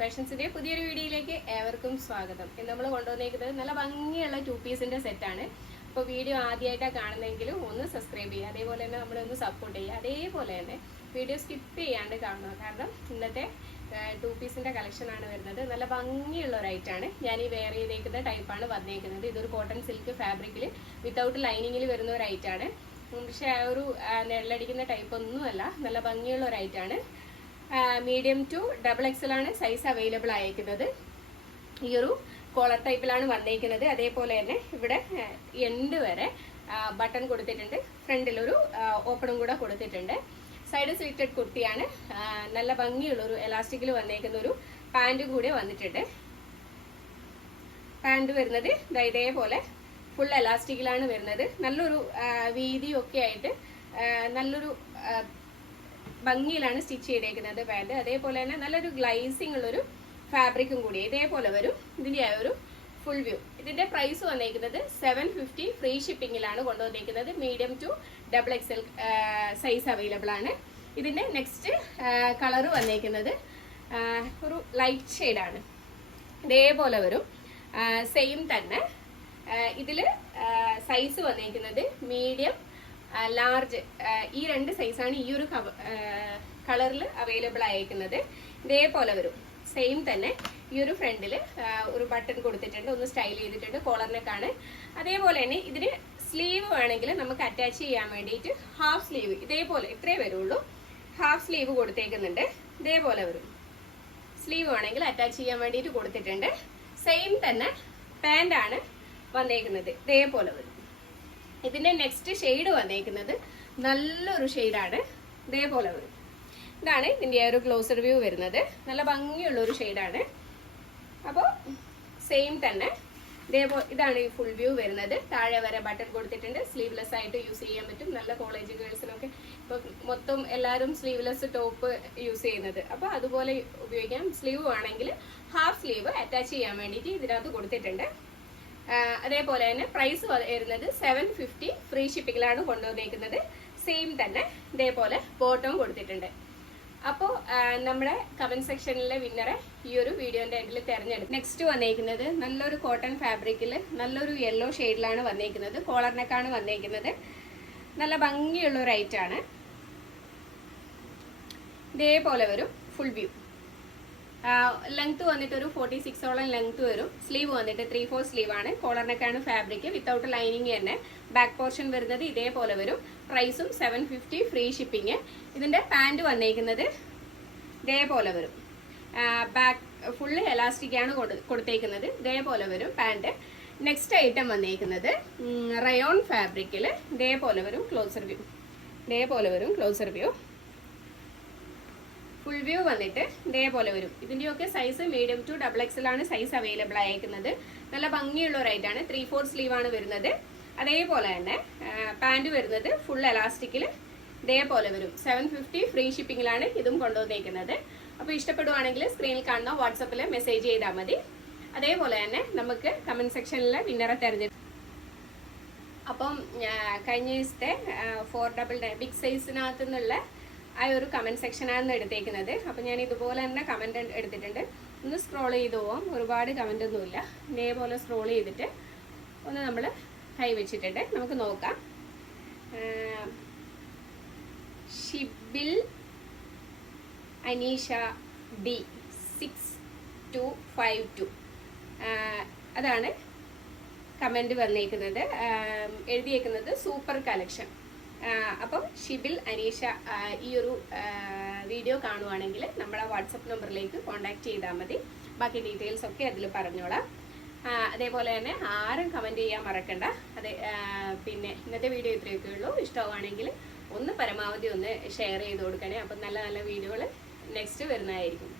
ഫാഷൻസിന്റെ പുതിയൊരു വീഡിയോയിലേക്ക് ഏവർക്കും സ്വാഗതം. ഇന്ന് നമ്മൾ കൊണ്ടുവന്നേക്കുന്നത് നല്ല ഭംഗിയുള്ള 2 പീസിന്റെ സെറ്റാണ്. അപ്പോൾ വീഡിയോ ആദ്യമായിട്ടാണ് കാണുന്നതെങ്കിലും ഒന്ന് സബ്സ്ക്രൈബ് ചെയ്യുക, അതേപോലെ തന്നെ നമ്മളൊന്ന് സപ്പോർട്ട് ചെയ്യുക, അതേപോലെ തന്നെ വീഡിയോ സ്കിപ്പ് ചെയ്യാണ്ട് കാണുക. കാരണം ഇന്നത്തെ 2 പീസിന്റെ കളക്ഷനാണ് വരുന്നത്. നല്ല ഭംഗിയുള്ള ഒരു ഐറ്റാണ്. ഞാൻ ഈ വെയർ ചെയ്തേക്കുന്ന ടൈപ്പാണ് വന്നേക്കുന്നത്. ഇതൊരു കോട്ടൺ സിൽക്ക് ഫാബ്രിക്കിൽ വിത്തൗട്ട് ലൈനിങ്ങിൽ വരുന്ന ഒരു ഐറ്റാണ്. പക്ഷെ ഒരു നെല്ലടിക്കുന്ന ടൈപ്പ് ഒന്നുമല്ല, നല്ല ഭംഗിയുള്ള ഒരു ഐറ്റാണ്. മീഡിയം ടു XXL ആണ് സൈസ് അവൈലബിൾ ആയിരിക്കുന്നത്. ഈ ഒരു കോളർ ടൈപ്പിലാണ് വന്നേക്കുന്നത്. അതേപോലെ തന്നെ ഇവിടെ എൻഡ് വരെ ബട്ടൺ കൊടുത്തിട്ടുണ്ട്. ഫ്രണ്ടിലൊരു ഓപ്പണും കൂടെ കൊടുത്തിട്ടുണ്ട്. സൈഡ് സ്ലിറ്റഡ് കുർത്തിയാണ്. നല്ല ഭംഗിയുള്ളൊരു എലാസ്റ്റിക്കിൽ വന്നേക്കുന്ന ഒരു പാൻറ്റും കൂടെ വന്നിട്ടുണ്ട്. പാൻറ് വരുന്നത് ഇതേപോലെ ഫുൾ എലാസ്റ്റിക്കിലാണ് വരുന്നത്. നല്ലൊരു വീതിയൊക്കെ ആയിട്ട് നല്ലൊരു ഭംഗിയിലാണ് സ്റ്റിച്ച് ചെയ്തേക്കുന്നത് പാൻറ്. അതേപോലെ തന്നെ നല്ലൊരു ഗ്ലൈസിങ് ഉള്ളൊരു ഫാബ്രിക്കും കൂടി ഇതേപോലെ വരും. ഇതിന്റെ ഒരു ഫുൾ വ്യൂ. ഇതിന്റെ പ്രൈസ് വന്നേക്കുന്നത് 750 ഫ്രീ ഷിപ്പിംഗിലാണ് കൊണ്ടുവന്നേക്കുന്നത്. Medium to XXL size available ആണ്. ഇതിന്റെ നെക്സ്റ്റ് കളർ വന്നേക്കുന്നത് ഒരു ലൈറ്റ് ഷെയ്ഡാണ്. ഇതേപോലെ വരും. സെയിം തന്നെ ഇതില് സൈസ് വന്നേക്കുന്നത് മീഡിയം, ലാർജ്, ഈ 2 സൈസാണ് ഈ ഒരു കളറിൽ അവൈലബിൾ ആയിരിക്കുന്നത്. ഇതേപോലെ വരും. സെയിം തന്നെ ഈ ഒരു ഫ്രണ്ടിൽ ഒരു ബട്ടൺ കൊടുത്തിട്ടുണ്ട്, ഒന്ന് സ്റ്റൈൽ ചെയ്തിട്ടുണ്ട്. കോളറിനൊക്കെയാണ്. അതേപോലെ തന്നെ ഇതിന് സ്ലീവ് വേണമെങ്കിൽ നമുക്ക് അറ്റാച്ച് ചെയ്യാൻ വേണ്ടിയിട്ട് ഹാഫ് സ്ലീവ് ഇതേപോലെ ഇത്രേ വരുള്ളൂ. ഹാഫ് സ്ലീവ് കൊടുത്തേക്കുന്നുണ്ട്. ഇതേപോലെ വരും. സ്ലീവ് വേണമെങ്കിൽ അറ്റാച്ച് ചെയ്യാൻ വേണ്ടിയിട്ട് കൊടുത്തിട്ടുണ്ട്. സെയിം തന്നെ പാൻ്റാണ് വന്നേക്കുന്നത്. ഇതേപോലെ വരും. ഇതിന്റെ നെക്സ്റ്റ് ഷെയ്ഡ് വന്നേക്കുന്നത് നല്ലൊരു ഷെയ്ഡാണ്. ഇതേപോലെ വരും. ഇതാണ് ഇതിന്റെ ഒരു ക്ലോസർ വ്യൂ വരുന്നത്. നല്ല ഭംഗിയുള്ള ഒരു ഷെയ്ഡാണ്. അപ്പോൾ സെയിം തന്നെ ഇതേപോലെ ഇതാണ് ഈ ഫുൾ വ്യൂ വരുന്നത്. താഴെ വരെ ബട്ടൺ കൊടുത്തിട്ടുണ്ട്. സ്ലീവ്ലെസ് ആയിട്ട് യൂസ് ചെയ്യാൻ പറ്റും. നല്ല കോളേജ് ഗേൾസിനൊക്കെ ഇപ്പൊ മൊത്തം എല്ലാവരും സ്ലീവ്ലെസ് ടോപ്പ് യൂസ് ചെയ്യുന്നത്. അപ്പൊ അതുപോലെ ഉപയോഗിക്കാം. സ്ലീവ് ആണെങ്കിൽ ഹാഫ് സ്ലീവ് അറ്റാച്ച് ചെയ്യാൻ വേണ്ടിയിട്ട് ഇതിനകത്ത് കൊടുത്തിട്ടുണ്ട്. അതേപോലെ തന്നെ പ്രൈസ് വരുന്നത് 750 ഫ്രീ ഷിപ്പിങ്ങിലാണ് കൊണ്ടുവന്നേക്കുന്നത്. സെയിം തന്നെ ഇതേപോലെ ബോട്ടവും കൊടുത്തിട്ടുണ്ട്. അപ്പോൾ നമ്മുടെ കമന്റ് സെക്ഷനിലെ വിന്നറെ ഈ ഒരു വീഡിയോന്റെ എൻഡിൽ തിരഞ്ഞെടുക്കും. നെക്സ്റ്റ് വന്നേക്കുന്നത് നല്ലൊരു കോട്ടൺ ഫാബ്രിക്കിൽ നല്ലൊരു യെല്ലോ ഷെയ്ഡിലാണ് വന്നേക്കുന്നത്. കോളറിനൊക്കെയാണ് വന്നേക്കുന്നത്. നല്ല ഭംഗിയുള്ള ഒരു ഐറ്റാണ്. ഇതേപോലെ വരും ഫുൾ വ്യൂ. ലെങ്ത് വന്നിട്ട് ഒരു 46ഓളം ലെങ്ത് വരും. സ്ലീവ് വന്നിട്ട് 3/4 സ്ലീവ് ആണ്. കോളറിനൊക്കെയാണ് ഫാബ്രിക് വിത്തൗട്ട് ലൈനിങ് തന്നെ. ബാക്ക് പോർഷൻ വരുന്നത് ഇതേപോലെ വരും. പ്രൈസും 750 ഫ്രീ ഷിപ്പിംഗ്. ഇതിന്റെ പാൻറ് വന്നേക്കുന്നത് ഇതേപോലെ വരും. ബാക്ക് ഫുള്ള് എലാസ്റ്റിക് ആണ് കൊടുത്തേക്കുന്നത്. ഇതേപോലെ വരും പാൻറ്. നെക്സ്റ്റ് ഐറ്റം വന്നേക്കുന്നത് റയോൺ ഫാബ്രിക്കിൽ ഇതേപോലെ വരും. Closer view. ഇതേപോലെ വരും ക്ലോസർ വ്യൂ. ഫുൾ വ്യൂ വന്നിട്ട് ഇതേപോലെ വരും. ഇതിന്റെയൊക്കെ സൈസ് മീഡിയം ടു XXL ആണ് സൈസ് അവൈലബിൾ ആയിരിക്കുന്നത്. നല്ല ഭംഗിയുള്ള ഒരു ഐറ്റാണ്. 3/4 സ്ലീവ് ആണ് വരുന്നത്. അതേപോലെ തന്നെ പാൻറ് വരുന്നത് ഫുൾ എലാസ്റ്റിക്കിൽ ഇതേപോലെ വരും. 750 ഫ്രീ ഷിപ്പിംഗിലാണ് ഇതും കൊണ്ടുവന്നേക്കുന്നത്. അപ്പോൾ ഇഷ്ടപ്പെടുവാണെങ്കിൽ സ്ക്രീനിൽ കാണുന്ന വാട്സപ്പിൽ മെസ്സേജ് ചെയ്താൽ മതി. അതേപോലെ തന്നെ നമുക്ക് കമന്റ് സെക്ഷനിലെ വിന്നറെ തിരഞ്ഞെടുക്കും. അപ്പം കഴിഞ്ഞ ദിവസത്തെ 499 ബിഗ് സൈസിനകത്തു നിന്നുള്ള ആ ഒരു കമന്റ് സെക്ഷനാണ് എടുത്തേക്കുന്നത്. അപ്പം ഞാൻ ഇതുപോലെ തന്നെ കമന്റ് എടുത്തിട്ടുണ്ട്. ഒന്ന് സ്ക്രോൾ ചെയ്ത് പോവാം. ഒരുപാട് കമന്റ് ഒന്നുമില്ല. ഇതേപോലെ സ്ക്രോൾ ചെയ്തിട്ട് ഒന്ന് നമ്മൾ കൈ വെച്ചിട്ടുണ്ട്. നമുക്ക് നോക്കാം. ഷിബിൽ അനീഷ D 6252 അതാണ് കമന്റ് വന്നേക്കുന്നത്. എഴുതിയേക്കുന്നത് സൂപ്പർ കളക്ഷൻ. അപ്പം ഷിബിൽ അനീഷ ഈ ഒരു വീഡിയോ കാണുവാണെങ്കിൽ നമ്മളെ വാട്സപ്പ് നമ്പറിലേക്ക് കോൺടാക്ട് ചെയ്താൽ മതി. ബാക്കി ഡീറ്റെയിൽസ് ഒക്കെ അതിൽ പറഞ്ഞോളാം. അതേപോലെ തന്നെ ആരും കമൻറ്റ് ചെയ്യാൻ മറക്കണ്ട. പിന്നെ ഇന്നത്തെ വീഡിയോ ഇത്രയൊക്കെ ഉള്ളൂ. ഇഷ്ടമാണെങ്കിൽ ഒന്ന് പരമാവധി ഒന്ന് ഷെയർ ചെയ്ത് കൊടുക്കണേ. അപ്പം നല്ല നല്ല വീഡിയോകൾ നെക്സ്റ്റ് വരുന്നതായിരിക്കും.